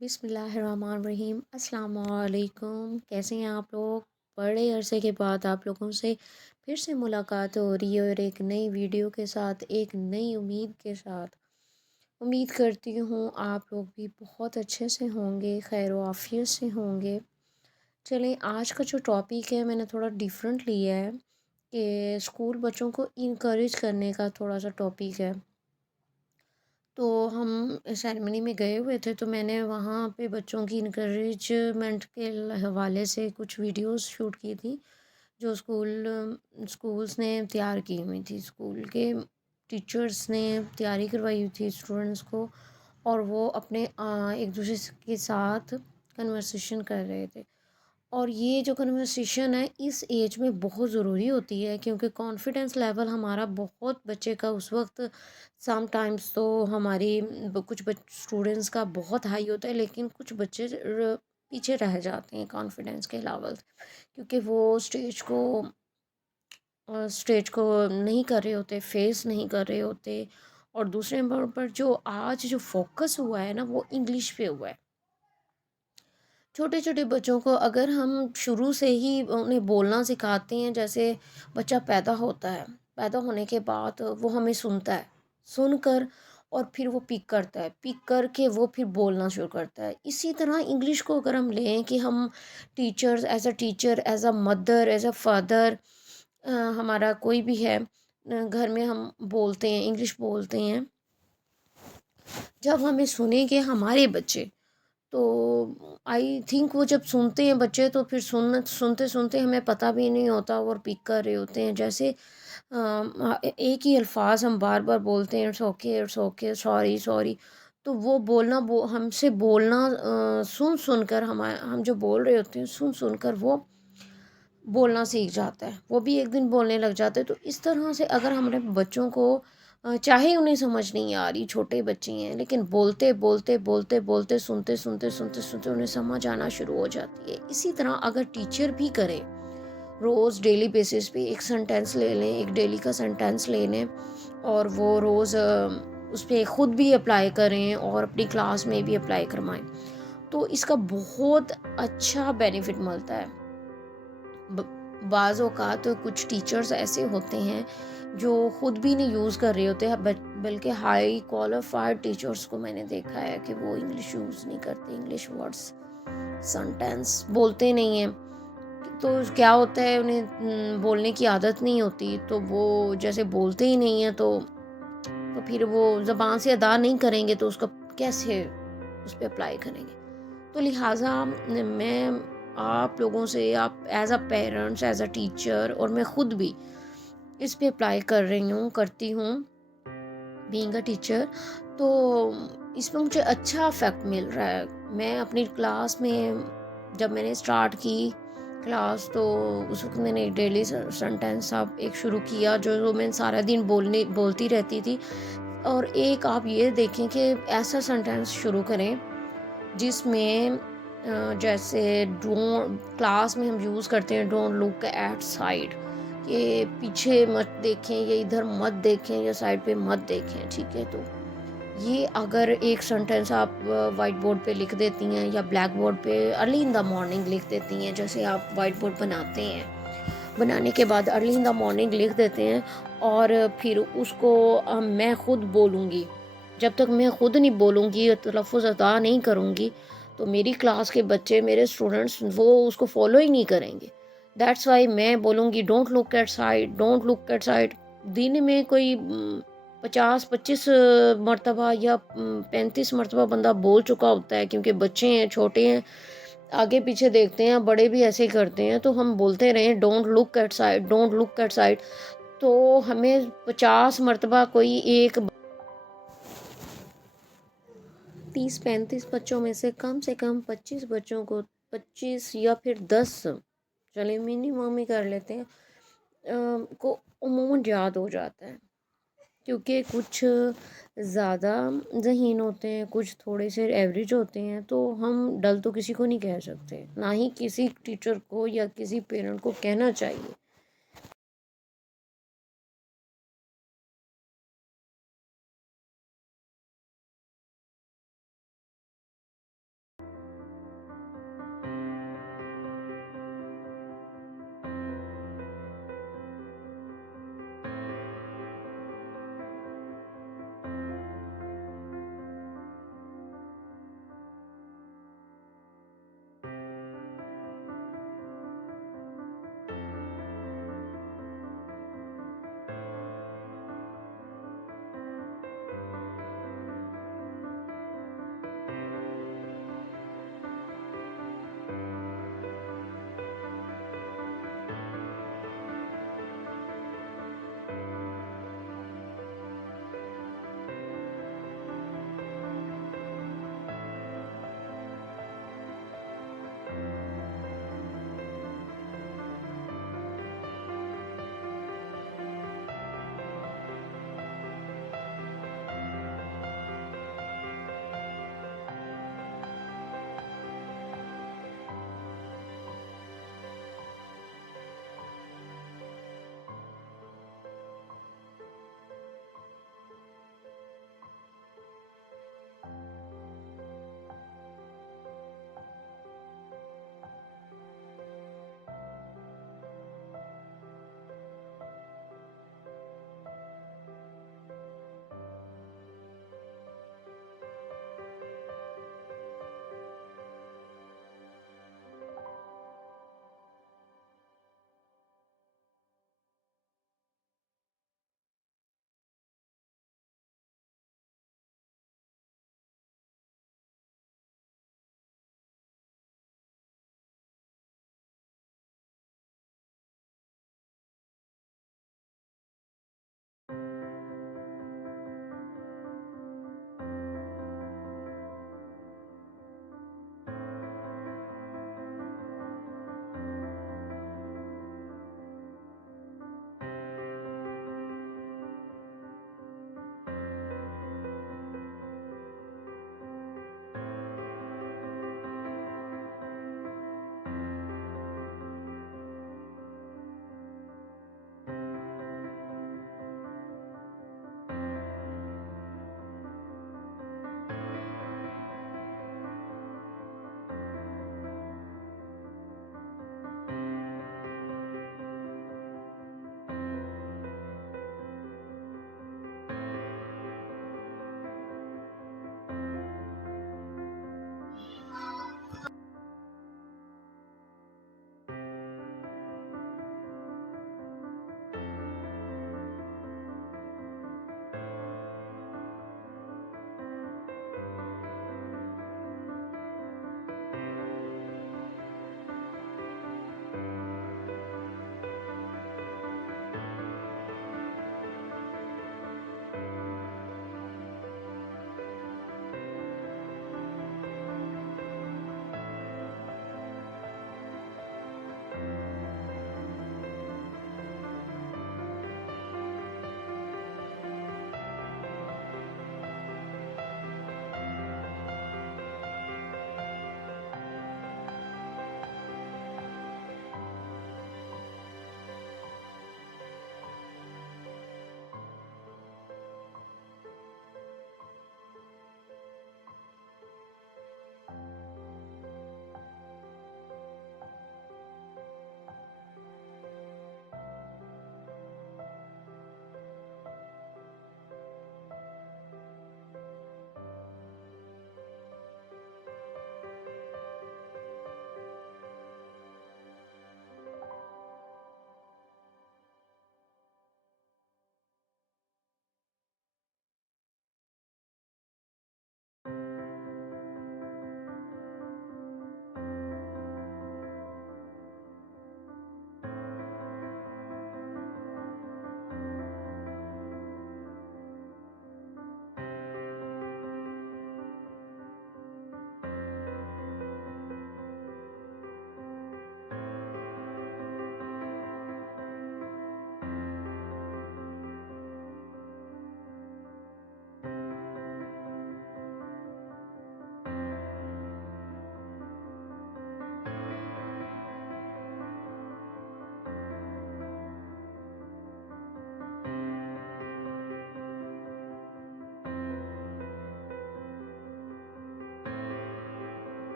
बिस्मिल्लाहिर्रहमानिर्रहीम। अस्सलाम वालेकुम। कैसे हैं आप लोग? बड़े अरसे के बाद आप लोगों से फिर से मुलाकात हो रही है और एक नई वीडियो के साथ, एक नई उम्मीद के साथ। उम्मीद करती हूँ आप लोग भी बहुत अच्छे से होंगे, खैर व आफियत से होंगे। चलें, आज का जो टॉपिक है मैंने थोड़ा डिफरेंट लिया है कि स्कूल बच्चों को इनकरेज करने का थोड़ा सा टॉपिक है। तो हम सेरेमनी में गए हुए थे, तो मैंने वहाँ पे बच्चों की इनकरेजमेंट के हवाले से कुछ वीडियोस शूट की थी, जो स्कूल्स ने तैयार की हुई थी। स्कूल के टीचर्स ने तैयारी करवाई हुई थी स्टूडेंट्स को, और वो अपने एक दूसरे के साथ कन्वर्सेशन कर रहे थे। और ये जो कन्वर्सेशन है इस एज में बहुत ज़रूरी होती है, क्योंकि कॉन्फिडेंस लेवल हमारा बहुत बच्चे का उस वक्त, सम टाइम्स तो हमारी कुछ स्टूडेंट्स का बहुत हाई होता है, लेकिन कुछ बच्चे पीछे रह जाते हैं कॉन्फिडेंस के लेवल, क्योंकि वो स्टेज को नहीं कर रहे होते, फेस नहीं कर रहे होते। और दूसरे नंबर पर जो आज जो फोकस हुआ है ना, वो इंग्लिश पे हुआ है। छोटे छोटे बच्चों को अगर हम शुरू से ही उन्हें बोलना सिखाते हैं, जैसे बच्चा पैदा होता है, पैदा होने के बाद वो हमें सुनता है, सुनकर और फिर वो पिक करता है, पिक करके वो फिर बोलना शुरू करता है। इसी तरह इंग्लिश को अगर हम लें कि हम teachers, as a teacher, as a mother, as a father, हमारा कोई भी है, घर में हम बोलते हैं, इंग्लिश बोलते हैं। जब हमें सुनेंगे हमारे बच्चे, तो आई थिंक वो जब सुनते हैं बच्चे, तो फिर सुनते सुनते हमें पता भी नहीं होता और पिक कर रहे होते हैं। जैसे एक ही अल्फाज हम बार बार बोलते हैं, इट्स ओके, सॉरी सॉरी। तो वो बोलना, हमसे बोलना सुन सुनकर, हम जो बोल रहे होते हैं सुन सुनकर वो बोलना सीख जाता है, वो भी एक दिन बोलने लग जाता है। तो इस तरह से अगर हमारे बच्चों को चाहे उन्हें समझ नहीं आ रही, छोटे बच्चे हैं, लेकिन बोलते बोलते बोलते बोलते, सुनते सुनते सुनते सुनते उन्हें समझ आना शुरू हो जाती है। इसी तरह अगर टीचर भी करे, रोज़ डेली बेसिस पे एक सेंटेंस ले लें, एक डेली का सेंटेंस ले लें, और वो रोज़ उस पर ख़ुद भी अप्लाई करें और अपनी क्लास में भी अप्लाई करवाएं, तो इसका बहुत अच्छा बेनिफिट मिलता है। बाज़ औक़ात तो कुछ टीचर्स ऐसे होते हैं जो ख़ुद भी नहीं यूज़ कर रहे होते हैं, बल्कि हाई क्वालिफाइड टीचर्स को मैंने देखा है कि वो इंग्लिश यूज़ नहीं करते, इंग्लिश वर्ड्स, सेंटेंस बोलते नहीं हैं। तो क्या होता है, उन्हें बोलने की आदत नहीं होती, तो वो जैसे बोलते ही नहीं हैं, तो फिर वो ज़बान से अदा नहीं करेंगे, तो उसका कैसे उस पर अप्लाई करेंगे। तो लिहाजा मैं आप लोगों से, आप as a parents, as a teacher, और मैं ख़ुद भी इस पे अप्लाई कर रही हूँ, करती हूँ, बीइंग अ टीचर। तो इसमें मुझे अच्छा इफ़ेक्ट मिल रहा है। मैं अपनी क्लास में, जब मैंने स्टार्ट की क्लास, तो उस वक्त मैंने डेली सेंटेंस आप एक शुरू किया, जो मैं सारा दिन बोलती रहती थी। और एक आप ये देखें कि ऐसा सेंटेंस शुरू करें जिसमें जैसे डोंट, क्लास में हम यूज़ करते हैं डोंट लुक एट साइड, कि पीछे मत देखें, या इधर मत देखें, या साइड पे मत देखें, ठीक है। तो ये अगर एक सेंटेंस आप वाइट बोर्ड पे लिख देती हैं, या ब्लैक बोर्ड पे अर्ली इन द मॉर्निंग लिख देती हैं, जैसे आप वाइट बोर्ड बनाते हैं, बनाने के बाद अर्ली इन द मॉर्निंग लिख देते हैं, और फिर उसको मैं ख़ुद बोलूँगी। जब तक मैं ख़ुद नहीं बोलूँगी, तलफ़्फ़ुज़ अदा नहीं करूँगी, तो मेरी क्लास के बच्चे, मेरे स्टूडेंट्स, वो उसको फॉलो ही नहीं करेंगे। दैट्स वाई मैं बोलूँगी don't look at side, don't look at side. दिन में कोई 50-25 मरतबा या 35 मरतबा बंदा बोल चुका होता है, क्योंकि बच्चे हैं, छोटे हैं, आगे पीछे देखते हैं, बड़े भी ऐसे ही करते हैं। तो हम बोलते रहें don't look at side, don't look at side, तो हमें 50 मरतबा कोई एक 30-35 बच्चों में से कम 25 बच्चों को, 25 या फिर 10, चलिए मिनिमम ही कर लेते हैं, को अमूमन याद हो जाता है। क्योंकि कुछ ज़्यादा ज़हीन होते हैं, कुछ थोड़े से एवरेज होते हैं, तो हम डल तो किसी को नहीं कह सकते, ना ही किसी टीचर को या किसी पेरेंट को कहना चाहिए।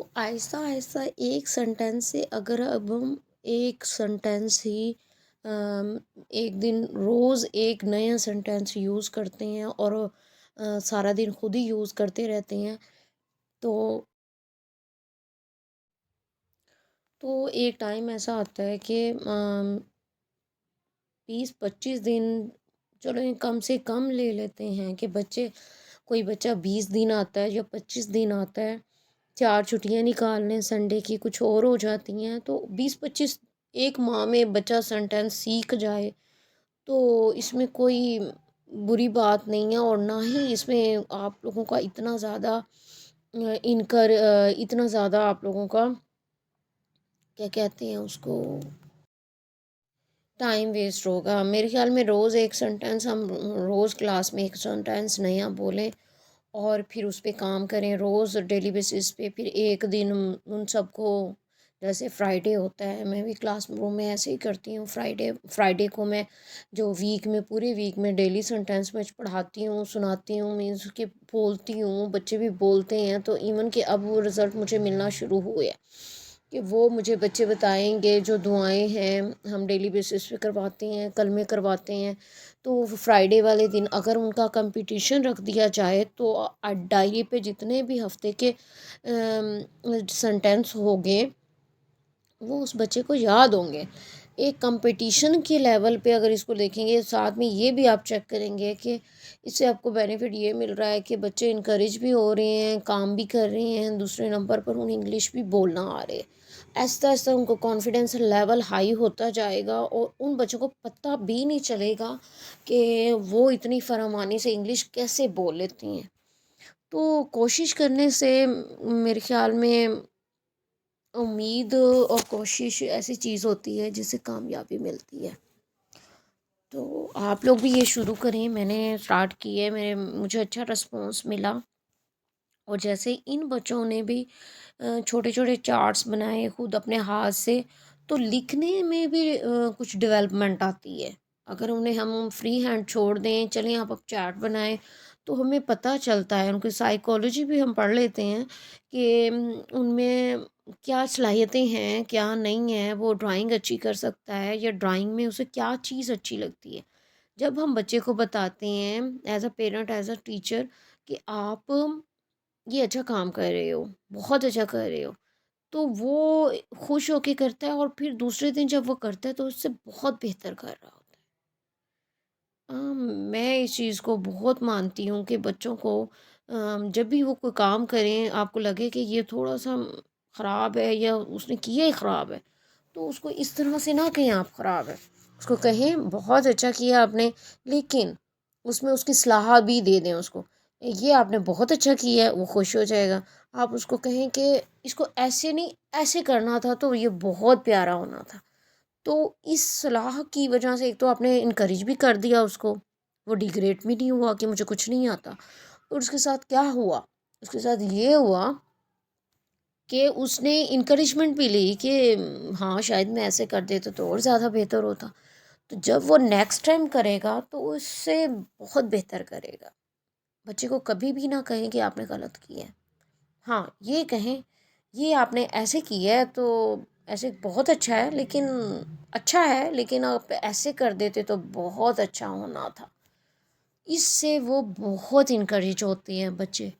تو آہستہ آہستہ ایک سینٹینس سے اگر اب ہم ایک سینٹینس ہی ایک دن روز ایک نیا سینٹینس یوز کرتے ہیں اور سارا دن خود ہی یوز کرتے رہتے ہیں، تو ایک ٹائم ایسا آتا ہے کہ 20-25 دن، چلو یہ کم سے کم لے لیتے ہیں کہ کوئی بچہ 20 دن آتا ہے یا 25 دن آتا ہے، 4 چھٹیاں نکال لیں سنڈے کی کچھ اور ہو جاتی ہیں، تو 20-25 ایک ماہ میں بچہ سینٹینس سیکھ جائے تو اس میں کوئی بری بات نہیں ہے، اور نہ ہی اس میں آپ لوگوں کا اتنا زیادہ آپ لوگوں کا کیا کہتے ہیں اس کو، ٹائم ویسٹ ہوگا۔ میرے خیال میں روز ایک سینٹینس ہم روز کلاس میں ایک سینٹینس نیا بولیں اور پھر اس پہ کام کریں روز ڈیلی بیسس پہ، پھر ایک دن ان سب کو، جیسے فرائیڈے ہوتا ہے، میں بھی کلاس روم میں ایسے ہی کرتی ہوں، فرائیڈے کو میں جو پورے ویک میں ڈیلی سینٹینس میں پڑھاتی ہوں، سناتی ہوں، مینس کہ بولتی ہوں، بچے بھی بولتے ہیں، تو ایون کہ اب وہ رزلٹ مجھے ملنا شروع ہوئے کہ وہ مجھے بچے بتائیں گے جو دعائیں ہیں ہم ڈیلی بیسس پہ کرواتے ہیں، کلمے کرواتے ہیں، تو فرائیڈے والے دن اگر ان کا کمپٹیشن رکھ دیا جائے تو ڈائری پہ جتنے بھی ہفتے کے سینٹینس ہوگے وہ اس بچے کو یاد ہوں گے۔ ایک کمپٹیشن کے لیول پہ اگر اس کو دیکھیں گے، ساتھ میں یہ بھی آپ چیک کریں گے کہ اس سے آپ کو بینیفٹ یہ مل رہا ہے کہ بچے انکریج بھی ہو رہے ہیں، کام بھی کر رہے ہیں، دوسرے نمبر پر انہیں انگلش بھی بولنا آ رہے ہے، آہستہ آہستہ ان کو کانفیڈینس لیول ہائی ہوتا جائے گا اور ان بچوں کو پتہ بھی نہیں چلے گا کہ وہ اتنی فراوانی سے انگلش کیسے بول لیتی ہیں۔ تو کوشش کرنے سے میرے خیال میں امید اور کوشش ایسی چیز ہوتی ہے جس سے کامیابی ملتی ہے۔ تو آپ لوگ بھی یہ شروع کریں، میں نے اسٹارٹ کی ہے، مجھے اچھا رسپانس ملا، اور جیسے ان بچوں نے بھی چھوٹے چھوٹے چارٹس بنائے خود اپنے ہاتھ سے، تو لکھنے میں بھی کچھ ڈیولپمنٹ آتی ہے۔ اگر انہیں ہم فری ہینڈ چھوڑ دیں، چلیں آپ اب چارٹ بنائیں، تو ہمیں پتہ چلتا ہے، ان کی سائیکالوجی بھی ہم پڑھ لیتے ہیں کہ ان میں کیا صلاحیتیں ہیں، کیا نہیں ہیں، وہ ڈرائنگ اچھی کر سکتا ہے یا ڈرائنگ میں اسے کیا چیز اچھی لگتی ہے۔ جب ہم بچے کو بتاتے ہیں as a parent, as a teacher, کہ آپ یہ اچھا کام کر رہے ہو، بہت اچھا کر رہے ہو، تو وہ خوش ہو کے کرتا ہے، اور پھر دوسرے دن جب وہ کرتا ہے تو اس سے بہت بہتر کر رہا ہوتا ہے۔ میں اس چیز کو بہت مانتی ہوں کہ بچوں کو جب بھی وہ کوئی کام کریں، آپ کو لگے کہ یہ تھوڑا سا خراب ہے یا اس نے کیا ہی خراب ہے، تو اس کو اس طرح سے نہ کہیں آپ خراب ہے، اس کو کہیں بہت اچھا کیا آپ نے، لیکن اس میں اس کی صلاح بھی دے دیں اس کو، یہ آپ نے بہت اچھا کیا ہے، وہ خوش ہو جائے گا۔ آپ اس کو کہیں کہ اس کو ایسے نہیں ایسے کرنا تھا تو یہ بہت پیارا ہونا تھا، تو اس صلاح کی وجہ سے ایک تو آپ نے انکریج بھی کر دیا اس کو، وہ ڈیگریڈ بھی نہیں ہوا کہ مجھے کچھ نہیں آتا، اور اس کے ساتھ کیا ہوا، اس کے ساتھ یہ ہوا کہ اس نے انکریجمنٹ بھی لی کہ ہاں شاید میں ایسے کر دیتا تو اور زیادہ بہتر ہوتا، تو جب وہ نیکسٹ ٹائم کرے گا تو اس سے بہت بہتر کرے گا۔ بچے کو کبھی بھی نہ کہیں کہ آپ نے غلط کیا ہے، ہاں یہ کہیں یہ آپ نے ایسے کیا ہے تو ایسے بہت اچھا ہے لیکن آپ ایسے کر دیتے تو بہت اچھا ہونا تھا، اس سے وہ بہت انکریج ہوتے ہیں بچے۔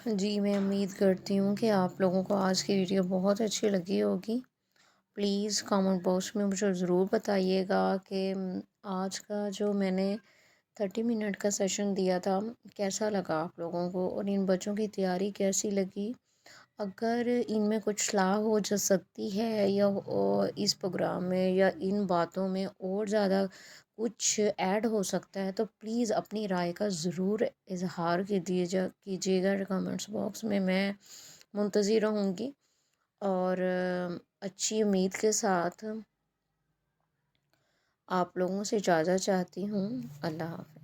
جی میں امید کرتی ہوں کہ آپ لوگوں کو آج کی ویڈیو بہت اچھی لگی ہوگی. پلیز کامنٹ باکس میں مجھے ضرور بتائیے گا کہ آج کا جو میں نے 30 منٹ کا سیشن دیا تھا کیسا لگا آپ لوگوں کو، اور ان بچوں کی تیاری کیسی لگی. اگر ان میں کچھ اصلاح ہو جا سکتی ہے یا اس پروگرام میں یا ان باتوں میں اور زیادہ کچھ ایڈ ہو سکتا ہے تو پلیز اپنی رائے کا ضرور اظہار کیجیے گا کمنٹس باکس میں منتظر رہوں گی. اور اچھی امید کے ساتھ آپ لوگوں سے اجازت چاہتی ہوں. اللہ حافظ.